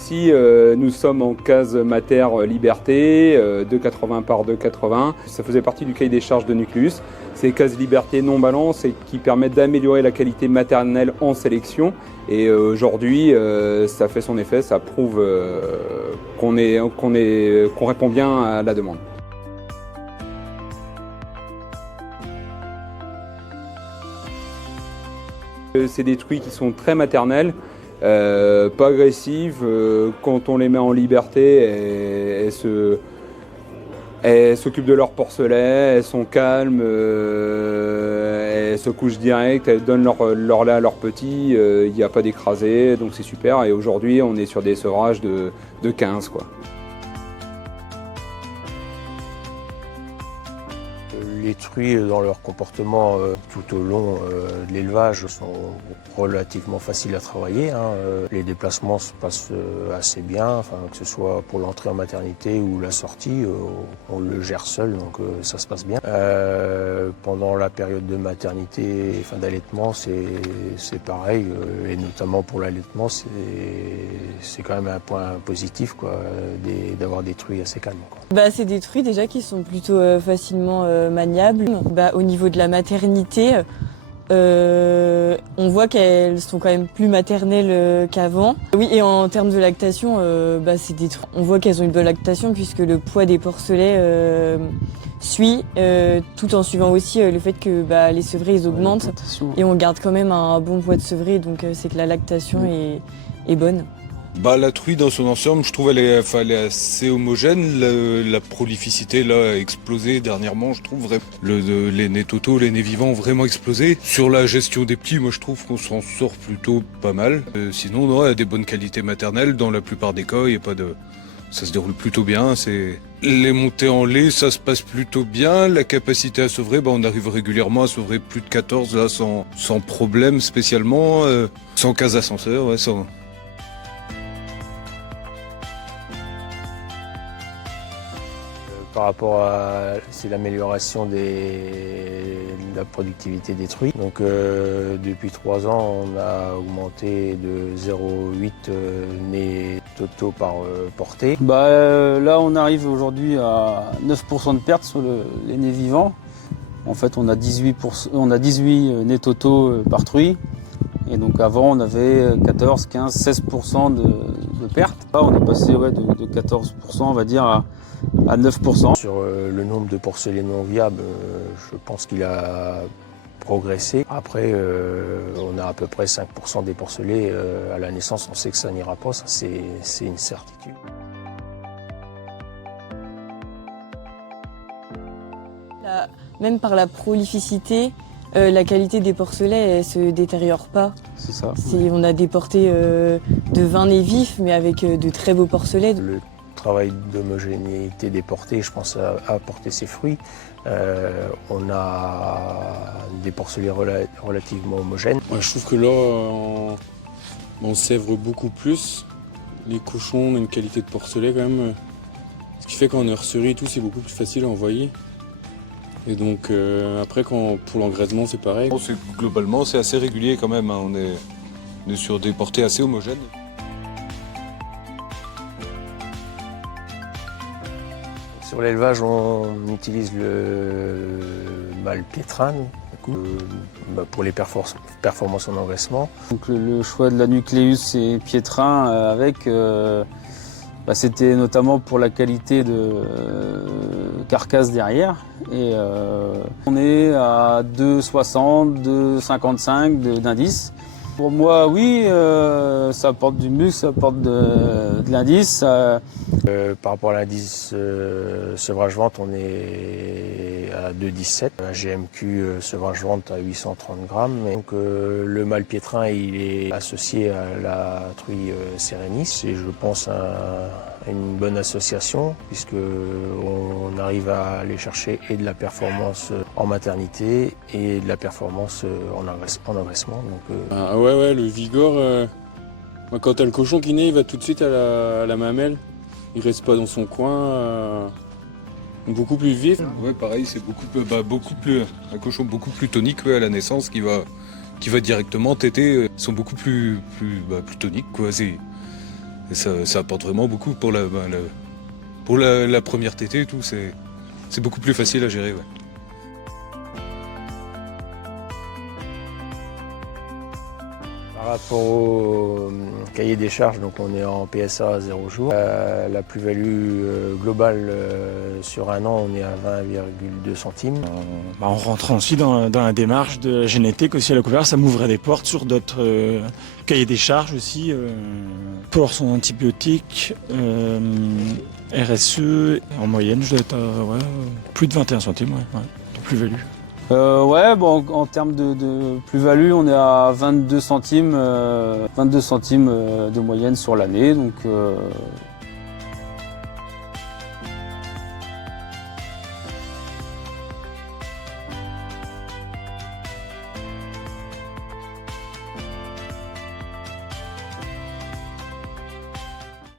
Ici, nous sommes en case mater liberté, 2,80 par 2,80. Ça faisait partie du cahier des charges de Nucleus. Ces cases liberté non balance et qui permettent d'améliorer la qualité maternelle en sélection. Et aujourd'hui, ça fait son effet, ça prouve qu'on répond bien à la demande. C'est des truies qui sont très maternelles, pas agressives. Quand on les met en liberté, elles s'occupent de leur porcelet, elles sont calmes, elles se couchent direct, elles donnent leur lait à leurs petits, il n'y a pas d'écrasé, donc c'est super. Et aujourd'hui, on est sur des sevrages de 15, quoi. Les truies, dans leur comportement tout au long de l'élevage, sont relativement faciles à travailler. Les déplacements se passent assez bien, que ce soit pour l'entrée en maternité ou la sortie, on le gère seul, donc ça se passe bien. Pendant la période de maternité, d'allaitement, c'est pareil, et notamment pour l'allaitement, c'est quand même un point positif, d'avoir des truies assez calmes, quoi. C'est des truies déjà qui sont plutôt facilement maniables. Au niveau de la maternité, on voit qu'elles sont quand même plus maternelles qu'avant. Oui, et en termes de lactation, on voit qu'elles ont une bonne lactation puisque le poids des porcelets suit, tout en suivant aussi le fait que les sevrés ils augmentent et on garde quand même un bon poids de sevré, donc c'est que la lactation est bonne. La truie dans son ensemble, je trouve elle est assez homogène. La prolificité là a explosé dernièrement, je trouve. Les nez totaux, les nez vivants ont vraiment explosé. Sur la gestion des petits, moi je trouve qu'on s'en sort plutôt pas mal. Sinon, non, elle a des bonnes qualités maternelles. Dans la plupart des cas, ça se déroule plutôt bien. Les montées en lait, ça se passe plutôt bien. La capacité à sevrer, on arrive régulièrement à sevrer plus de 14 là, sans problème spécialement, sans cas ascenseur, ouais, sans... Par rapport à l'amélioration de la productivité des truies. Donc depuis 3 ans, on a augmenté de 0,8 nez totaux par portée. Là, on arrive aujourd'hui à 9% de perte sur les nez vivants. En fait, on a 18 nez totaux par truie. Et donc avant, on avait 14, 15, 16% de perte. Là, on est passé de 14%, on va dire, à 9%. Sur le nombre de porcelets non viables, je pense qu'il a progressé. Après, on a à peu près 5% des porcelets à la naissance. On sait que ça n'ira pas, ça c'est une certitude. Même par la prolificité, la qualité des porcelets ne se détériore pas. C'est ça. On a des portées de 20 nez vifs, mais avec de très beaux porcelets. Le travail d'homogénéité des portées, je pense, a apporté ses fruits. On a des porcelets relativement homogènes. Ouais, je trouve que là, on sèvre beaucoup plus. Les cochons ont une qualité de porcelet quand même. Ce qui fait qu'en nurserie et tout, c'est beaucoup plus facile à envoyer. Et donc après, pour l'engraissement, c'est pareil. Globalement, c'est assez régulier quand même. On est sur des portées assez homogènes. Sur l'élevage, on utilise le mâle piétrane pour les performances en engraissement. Donc le choix de la Nucleus et piétrin c'était notamment pour la qualité de carcasse derrière. Et on est à 2,60, 2,55 d'indice. Pour moi, oui, ça apporte du muscle, ça apporte de l'indice. Par rapport à l'indice sevrage-vente, on est à 2,17. Un GMQ sevrage-vente à 830 grammes. Donc le mâle piétrin, il est associé à la truie Sérénis. C'est, je pense, une bonne association, puisqu'on arrive à aller chercher et de la performance en maternité et de la performance en engraissement. Ouais, le Vigor, quand t'as le cochon qui naît, il va tout de suite à la mamelle. Il reste pas dans son coin, beaucoup plus vif. Ouais, pareil, c'est beaucoup plus un cochon beaucoup plus tonique à la naissance qui va directement téter. Ils sont beaucoup plus toniques, quoi. Et ça apporte vraiment beaucoup pour la première TT et tout, c'est beaucoup plus facile à gérer. Ouais. Par rapport au cahier des charges, donc on est en PSA à 0 jours. La plus-value globale sur un an, on est à 20,2 centimes. En rentrant aussi dans la démarche de la génétique aussi à la coopérative, ça m'ouvrait des portes sur d'autres cahiers des charges aussi. Pour son antibiotique, RSE, en moyenne je dois être à plus de 21 centimes de plus-value. En termes de plus-value, on est à 22 centimes de moyenne sur l'année. Donc